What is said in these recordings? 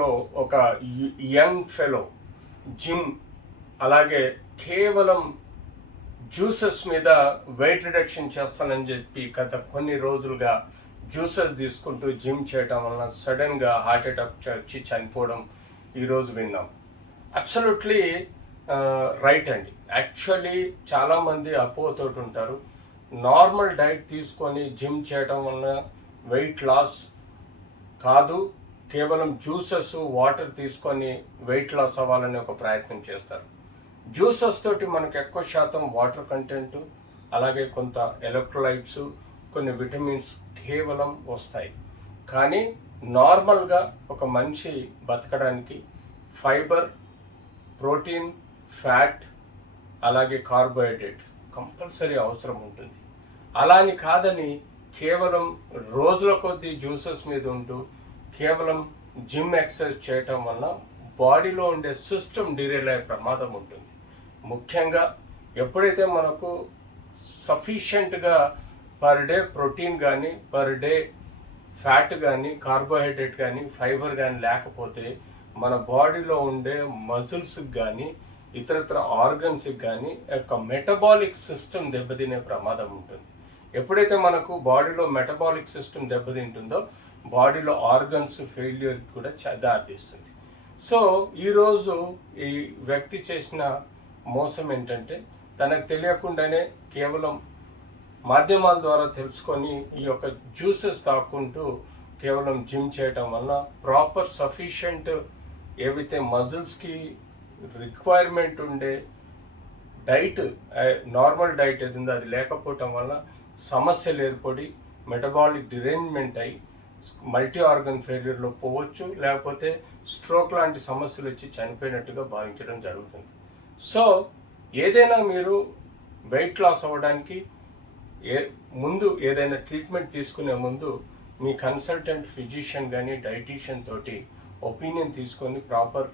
వాట్సాప్లో ఒక young fellow gym అలాగే కేవలం జ్యూసెస్ మీద వెయిట్ రిడక్షన్ చేస్తానని చెప్పి గత కొన్ని రోజులుగా జ్యూసెస్ తీసుకుంటూ జిమ్ చేయటం వలన సడన్గా హార్ట్ అటాక్ వచ్చి చనిపోవడం ఈరోజు విన్నాం. అబ్సల్యూట్లీ రైట్ అండి. యాక్చువల్లీ చాలామంది అపోహతోటి ఉంటారు. నార్మల్ డైట్ తీసుకొని జిమ్ చేయటం వలన వెయిట్ లాస్ కాదు, కేవలం జ్యూసెస్ వాటర్ తీసుకొని వెయిట్ లాస్ అవ్వాలని ఒక ప్రయత్నం చేస్తారు. జ్యూసెస్ తోటి మనకు ఎక్కువ శాతం వాటర్ కంటెంట్, అలాగే కొంత ఎలక్ట్రోలైట్స్, కొన్ని విటమిన్స్ కేవలం వస్తాయి. కానీ నార్మల్గా ఒక మనిషి బతకడానికి ఫైబర్, ప్రోటీన్, ఫ్యాట్, అలాగే కార్బోహైడ్రేట్ కంపల్సరీ అవసరం ఉంటుంది. అలా అని కాదని కేవలం రోజుల కొద్దీ జ్యూసెస్ మీద ఉంటూ కేవలం జిమ్ ఎక్సర్సైజ్ చేయటం వల్ల బాడీలో ఉండే సిస్టమ్ డిరేల్ అయ్యే ప్రమాదం ఉంటుంది. ముఖ్యంగా ఎప్పుడైతే మనకు సఫిషియెంట్గా పర్ డే ప్రోటీన్ కానీ, పర్ డే ఫ్యాట్ కానీ, కార్బోహైడ్రేట్ కానీ, ఫైబర్ కానీ లేకపోతే మన బాడీలో ఉండే మజిల్స్కి కానీ, ఇతరత్ర ఆర్గన్స్కి కానీ యొక్క మెటబాలిక్ సిస్టమ్ దెబ్బతినే ప్రమాదం ఉంటుంది. ఎప్పుడైతే మనకు బాడీలో మెటబాలిక్ సిస్టమ్ దెబ్బతింటుందో బాడీలో ఆర్గన్స్ ఫెయిల్యూర్కి కూడా దారితీస్తుంది. సో ఈరోజు ఈ వ్యక్తి చేసిన మోసం ఏంటంటే తనకు తెలియకుండానే కేవలం మాధ్యమాల ద్వారా తెలుసుకొని ఈ యొక్క జ్యూసెస్ తాక్కుంటూ కేవలం జిమ్ చేయటం వల్ల ప్రాపర్ సఫిషియంట్ ఏవైతే మజిల్స్కి రిక్వైర్మెంట్ ఉండే డైట్, నార్మల్ డైట్ ఏదిందో అది లేకపోవటం వల్ల సమస్యలు ఏర్పడి మెటబాలిక్ డిరేంజ్మెంట్ అయ్యి మల్టీ ఆర్గన్ ఫెయిల్యూర్లో పోవచ్చు, లేకపోతే స్ట్రోక్ లాంటి సమస్యలు వచ్చి చనిపోయినట్టుగా భావించడం జరుగుతుంది. సో ఏదైనా మీరు వెయిట్ లాస్ అవ్వడానికి ముందు ఏదైనా ట్రీట్మెంట్ తీసుకునే ముందు మీ కన్సల్టెంట్ ఫిజిషియన్ కానీ డైటీషియన్ తోటి ఒపీనియన్ తీసుకొని ప్రాపర్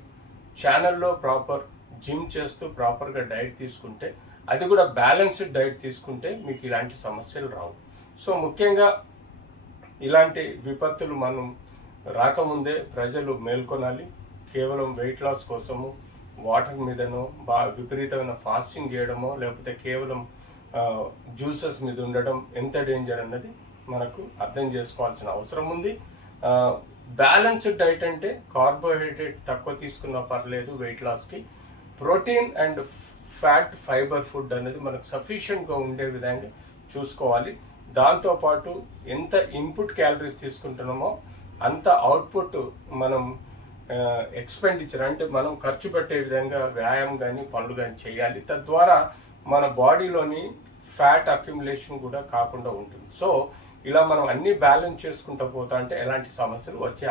ఛానల్లో ప్రాపర్ జిమ్ చేస్తూ ప్రాపర్గా డైట్ తీసుకుంటే, అది కూడా బ్యాలెన్స్డ్ డైట్ తీసుకుంటే మీకు ఇలాంటి సమస్యలు రావు. సో ముఖ్యంగా ఇలాంటి విపత్తులు మనం రాకముందే ప్రజలు మేల్కొనాలి. కేవలం వెయిట్ లాస్ కోసము వాటర్ మీదనో విపరీతమైన ఫాస్టింగ్ చేయడమో లేకపోతే కేవలం జ్యూసెస్ మీద ఉండడం ఎంత డేంజర్ అన్నది మనకు అర్థం చేసుకోవాల్సిన అవసరం ఉంది. బ్యాలెన్స్డ్ డైట్ అంటే కార్బోహైడ్రేట్ తక్కువ తీసుకున్నా పర్లేదు వెయిట్ లాస్కి, protein and fat, fibre food అనేది మనకు సఫిషియెంట్గా ఉండే విధంగా చూసుకోవాలి. దాంతోపాటు ఎంత ఇన్పుట్ క్యాలరీస్ తీసుకుంటున్నామో అంత అవుట్పుట్ మనం ఎక్స్పెండిచర్ అంటే మనం ఖర్చు పెట్టే విధంగా వ్యాయామం కానీ పనులు కానీ చేయాలి. తద్వారా మన బాడీలోని ఫ్యాట్ అక్యుములేషన్ కూడా కాకుండా ఉంటుంది. సో ఇలా మనం అన్ని బ్యాలెన్స్ చేసుకుంటూ పోతా అంటే ఎలాంటి సమస్యలు వచ్చే